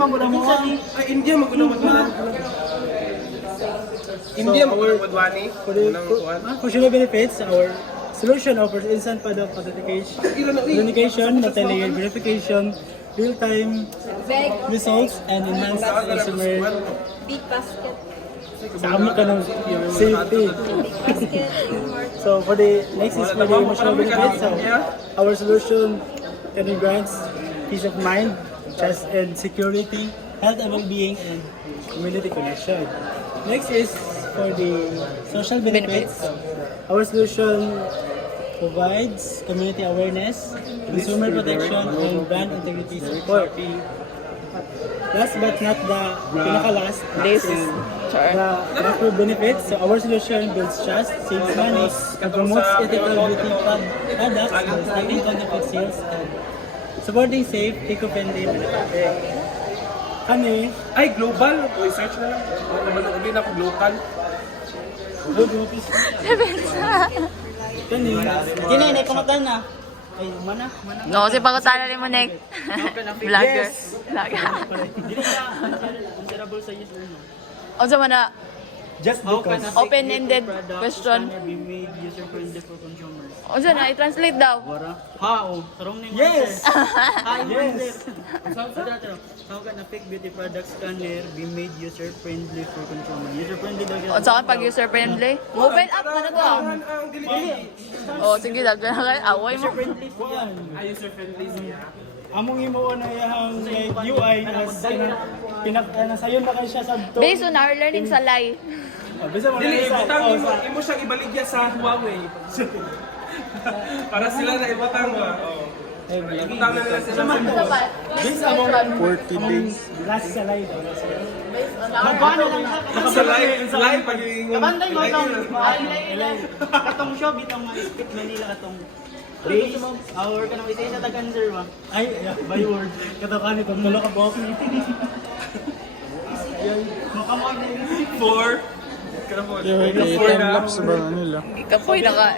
magula mo. Ay, India maguna India magwadwani. Consumer benefits, our solution offers instant product communication, multi-layered verification, real-time results, and enhanced consumer Big basket. sa amin ka ng safety. Basket. So for the next is for the emotional benefits. So our solution can grants peace of mind, trust and security, health and well-being, and community connection. Next is for the social benefits. Our solution provides community awareness, consumer protection, and brand integrity support. Last but not the pinaka-last, This is is the macro benefits. So our solution builds trust, saves money, and promotes ethical beauty products by starting counterfeit sales and supporting safe, eco-friendly manufacturing. Kani, Ay, global. Research na lang. Sabihin ako local. good office. Kani, kinay na kumatan na. Ay, mana. No, kasi pagkatala ni mo, Nick. Vlogger. Vlogger. Dili ka answerable sa yes or no. O sa mana, Just because. open-ended question. Be made user-friendly for consumers. O sa na, i-translate daw. How? Yes! Yes! How can a fake beauty product scanner be made user-friendly for consumers? User-friendly daw O sa pag user-friendly. Open up na na to. O sige, dagdag na kayo. Away mo. User-friendly yan. User-friendly siya. Among imo na yung like, UI as sayon na kayo siya sa to. Based on our learning sa lie. Bisa mo na Dili, isa. ibutang imo siyang ibaligya sa Huawei. Para sila na ibutang ba? Ibutang na nila sila. Based among 40 days. Last sa live. Magkano lang Sa live pag yung Kabantay mo itong katong show bitong speak Manila katong base hour ka nang isa sa tagan sir ba ay by word katakan ito tulo ka bok makamay na yun 4. Time lapse ba nila? Ikapoy naka...